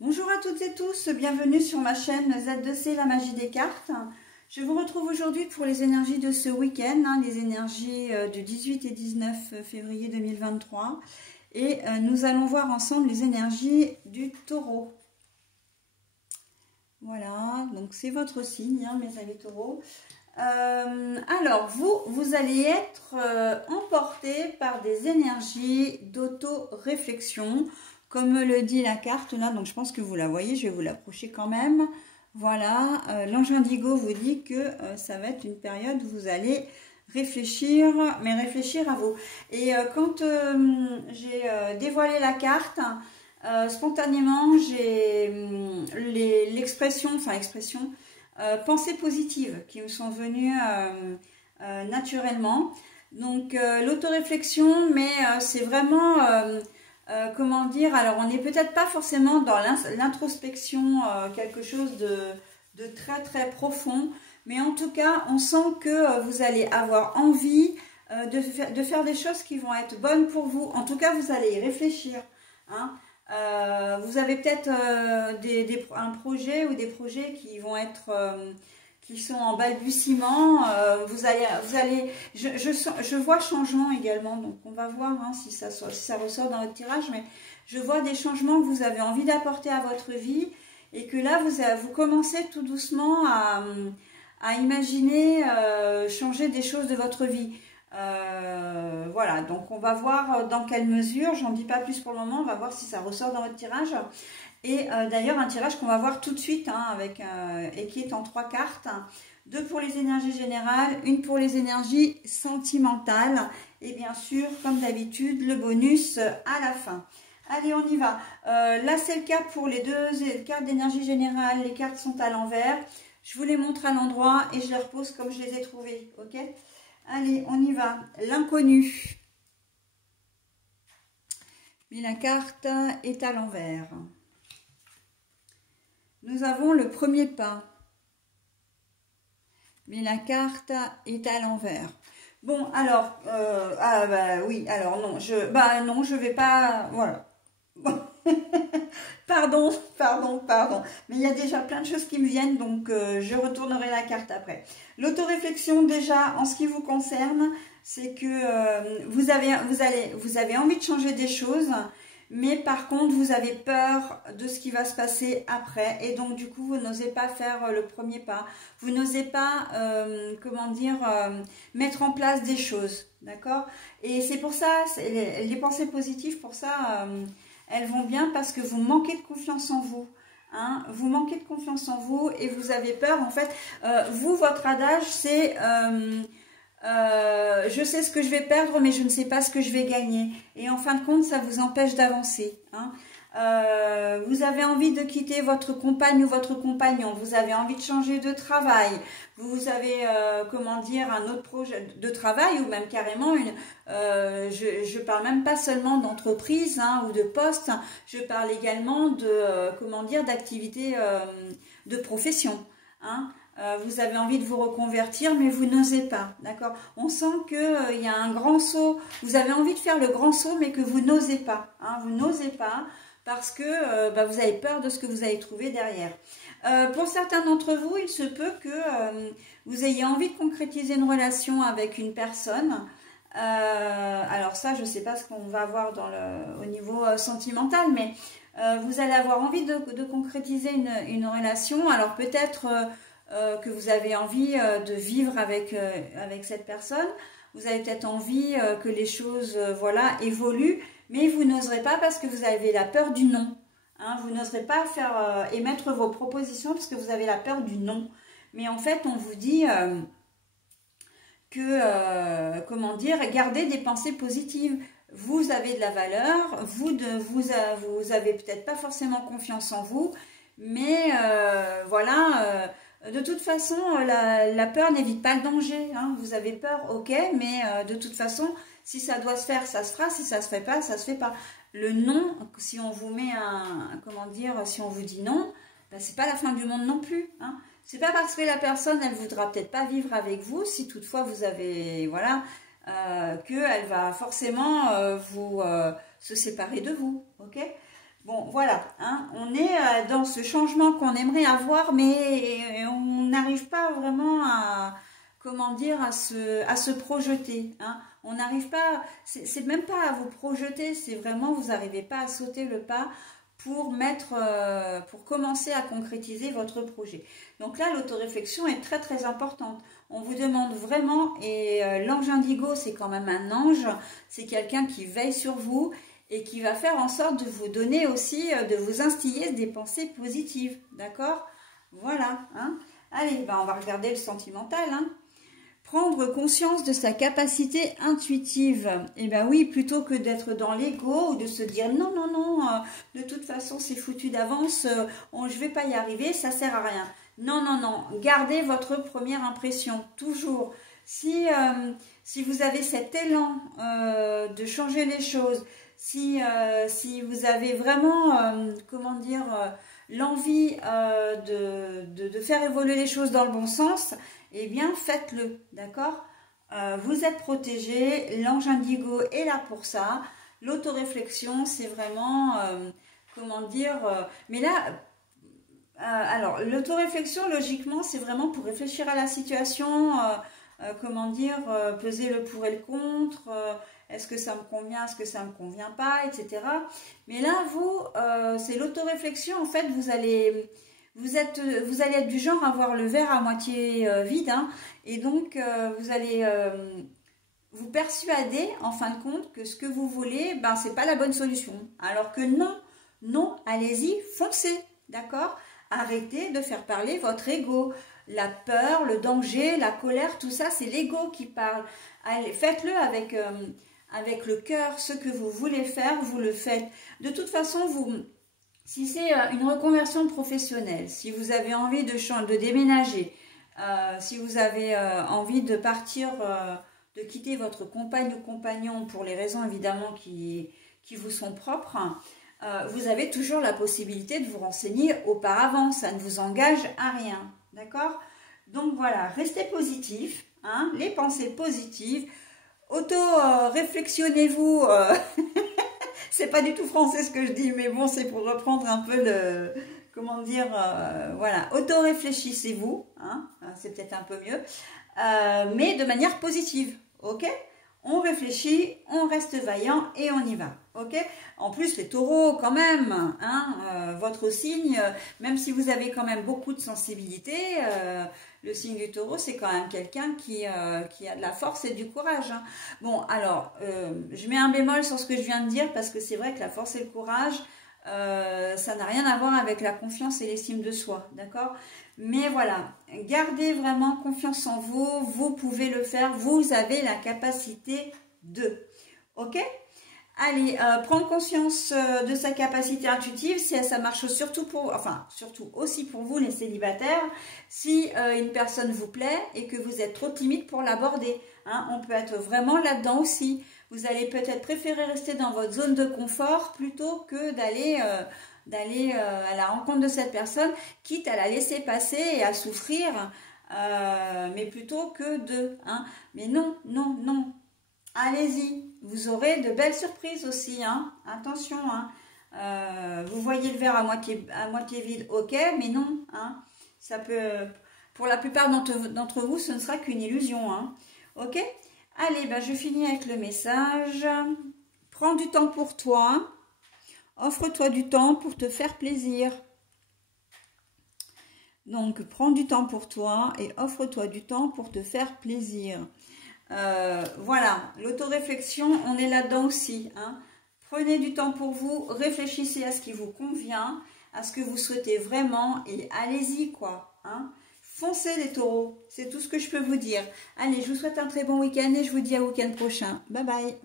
Bonjour à toutes et tous, bienvenue sur ma chaîne Z2C, la magie des cartes. Je vous retrouve aujourd'hui pour les énergies de ce week-end, les énergies du 18 et 19 février 2023. Et nous allons voir ensemble les énergies du taureau. Voilà, donc c'est votre signe, mes amis taureaux. Alors, vous allez être emporté par des énergies d'auto-réflexion, comme me le dit la carte là, donc je pense que vous la voyez, je vais vous l'approcher quand même. Voilà, l'ange indigo vous dit que ça va être une période où vous allez réfléchir, mais réfléchir à vous. Et quand j'ai dévoilé la carte, spontanément, j'ai l'expression, pensées positives qui me sont venues naturellement. Donc l'autoréflexion, mais c'est vraiment, comment dire, alors on n'est peut-être pas forcément dans l'introspection, quelque chose de très très profond, mais en tout cas on sent que vous allez avoir envie de faire des choses qui vont être bonnes pour vous. En tout cas vous allez y réfléchir, vous avez peut-être un projet ou des projets qui vont être qui sont en balbutiement. Je vois changement également, donc on va voir si ça ressort dans votre tirage, mais je vois des changements que vous avez envie d'apporter à votre vie et que là vous commencez tout doucement à imaginer changer des choses de votre vie. Voilà, donc on va voir dans quelle mesure, j'en dis pas plus pour le moment, on va voir si ça ressort dans votre tirage. Et d'ailleurs un tirage qu'on va voir tout de suite et qui est en 3 cartes, 2 pour les énergies générales, 1 pour les énergies sentimentales et bien sûr comme d'habitude le bonus à la fin. Allez, on y va. Là c'est le cas pour les 2 cartes d'énergie générale, les cartes sont à l'envers. Je vous les montre à l'endroit et je les repose comme je les ai trouvées, ok? Allez, on y va. L'inconnu. Mais la carte est à l'envers. Nous avons le premier pas. Mais la carte est à l'envers. Bon, alors, oui, alors non, je vais pas, voilà. Pardon. Mais il y a déjà plein de choses qui me viennent, donc je retournerai la carte après. L'autoréflexion, déjà, en ce qui vous concerne, c'est que vous avez envie de changer des choses, mais par contre, vous avez peur de ce qui va se passer après. Et donc, du coup, vous n'osez pas faire le premier pas. Vous n'osez pas, mettre en place des choses, d'accord? Et c'est pour ça, les pensées positives, pour ça... elles vont bien parce que vous manquez de confiance en vous. Vous manquez de confiance en vous et vous avez peur. En fait, votre adage, c'est je sais ce que je vais perdre, mais je ne sais pas ce que je vais gagner. Et en fin de compte, ça vous empêche d'avancer. Vous avez envie de quitter votre compagne ou votre compagnon. Vous avez envie de changer de travail. Vous avez, un autre projet de travail ou même carrément je parle même pas seulement d'entreprise ou de poste. Je parle également de, d'activité de profession. Vous avez envie de vous reconvertir, mais vous n'osez pas, d'accord? On sent qu'il y a un grand saut. Vous avez envie de faire le grand saut, mais que vous n'osez pas. Vous n'osez pas parce que vous avez peur de ce que vous allez trouver derrière. Pour certains d'entre vous, il se peut que vous ayez envie de concrétiser une relation avec une personne. Alors ça, je ne sais pas ce qu'on va voir au niveau sentimental, mais vous allez avoir envie de concrétiser une relation. Alors peut-être que vous avez envie de vivre avec cette personne. Vous avez peut-être envie que les choses évoluent, mais vous n'oserez pas parce que vous avez la peur du non. Vous n'oserez pas émettre vos propositions parce que vous avez la peur du non. Mais en fait, on vous dit gardez des pensées positives. Vous avez de la valeur, vous avez peut-être pas forcément confiance en vous, mais de toute façon, la peur n'évite pas le danger. Vous avez peur, ok, mais de toute façon, si ça doit se faire, ça se fera. Si ça se fait pas, ça se fait pas. Le non, si on vous met si on vous dit non, c'est pas la fin du monde non plus. C'est pas parce que la personne, elle voudra peut-être pas vivre avec vous, si toutefois vous avez, qu'elle va forcément se séparer de vous, ok? Bon, voilà, hein. On est dans ce changement qu'on aimerait avoir, mais on n'arrive pas vraiment à, comment dire, à se projeter, hein. On n'arrive pas, c'est même pas à vous projeter, c'est vraiment, vous n'arrivez pas à sauter le pas pour pour commencer à concrétiser votre projet. Donc là, l'autoréflexion est très très importante. On vous demande vraiment, et l'ange indigo, c'est quand même un ange, c'est quelqu'un qui veille sur vous et qui va faire en sorte de vous donner aussi, de vous instiller des pensées positives, d'accord? Voilà, hein. Allez, ben on va regarder le sentimental, hein. Prendre conscience de sa capacité intuitive. Eh bien oui, plutôt que d'être dans l'ego ou de se dire non, non, non, de toute façon c'est foutu d'avance, je ne vais pas y arriver, ça sert à rien. Non, non, non, gardez votre première impression, toujours. Si vous avez cet élan de changer les choses, si vous avez vraiment, comment dire, l'envie de faire évoluer les choses dans le bon sens, eh bien faites-le, d'accord? Vous êtes protégé, l'ange indigo est là pour ça. L'autoréflexion, c'est vraiment, comment dire, mais là, alors l'autoréflexion, logiquement, c'est vraiment pour réfléchir à la situation, comment dire, peser le pour et le contre, est-ce que ça me convient, est-ce que ça ne me convient pas, etc. Mais là, vous, c'est l'autoréflexion, en fait, vous allez être du genre à voir le verre à moitié vide, hein, et donc vous allez vous persuader en fin de compte que ce que vous voulez, ben, c'est pas la bonne solution. Alors que non, non, allez-y, foncez, d'accord? Arrêtez de faire parler votre ego. La peur, le danger, la colère, tout ça, c'est l'ego qui parle. Allez, faites-le avec le cœur, ce que vous voulez faire, vous le faites. De toute façon, si c'est une reconversion professionnelle, si vous avez envie de déménager, si vous avez envie de partir, de quitter votre compagne ou compagnon pour les raisons évidemment qui vous sont propres, vous avez toujours la possibilité de vous renseigner auparavant, ça ne vous engage à rien, d'accord? Donc voilà, restez positif, hein, les pensées positives, auto-réflexionnez-vous, c'est pas du tout français ce que je dis, mais bon, c'est pour reprendre un peu le, comment dire, voilà, auto-réfléchissez-vous, hein, c'est peut-être un peu mieux, mais de manière positive, ok? On réfléchit, on reste vaillant et on y va, ok? En plus, les taureaux, quand même, hein, votre signe, même si vous avez quand même beaucoup de sensibilité, le signe du taureau, c'est quand même quelqu'un qui a de la force et du courage, hein. Bon, alors, je mets un bémol sur ce que je viens de dire, parce que c'est vrai que la force et le courage, ça n'a rien à voir avec la confiance et l'estime de soi, d'accord? Mais voilà, gardez vraiment confiance en vous, vous pouvez le faire, vous avez la capacité de, ok? Allez, prendre conscience de sa capacité intuitive, ça marche surtout surtout aussi pour vous les célibataires, si une personne vous plaît et que vous êtes trop timide pour l'aborder, hein, on peut être vraiment là-dedans aussi. Vous allez peut-être préférer rester dans votre zone de confort plutôt que d'aller à la rencontre de cette personne, quitte à la laisser passer et à souffrir, mais plutôt que hein. Mais non, non, non. Allez-y, vous aurez de belles surprises aussi, hein. Attention, hein. Vous voyez le verre à moitié vide, ok, mais non, hein. Ça peut, pour la plupart d'entre vous, ce ne sera qu'une illusion, hein. Ok. Allez, ben, je finis avec le message. Prends du temps pour toi. Offre-toi du temps pour te faire plaisir. Donc, prends du temps pour toi et offre-toi du temps pour te faire plaisir. Voilà, l'autoréflexion, on est là-dedans aussi, hein. Prenez du temps pour vous, réfléchissez à ce qui vous convient, à ce que vous souhaitez vraiment et allez-y, quoi, hein. Foncez les taureaux, c'est tout ce que je peux vous dire. Allez, je vous souhaite un très bon week-end et je vous dis à week-end prochain. Bye bye.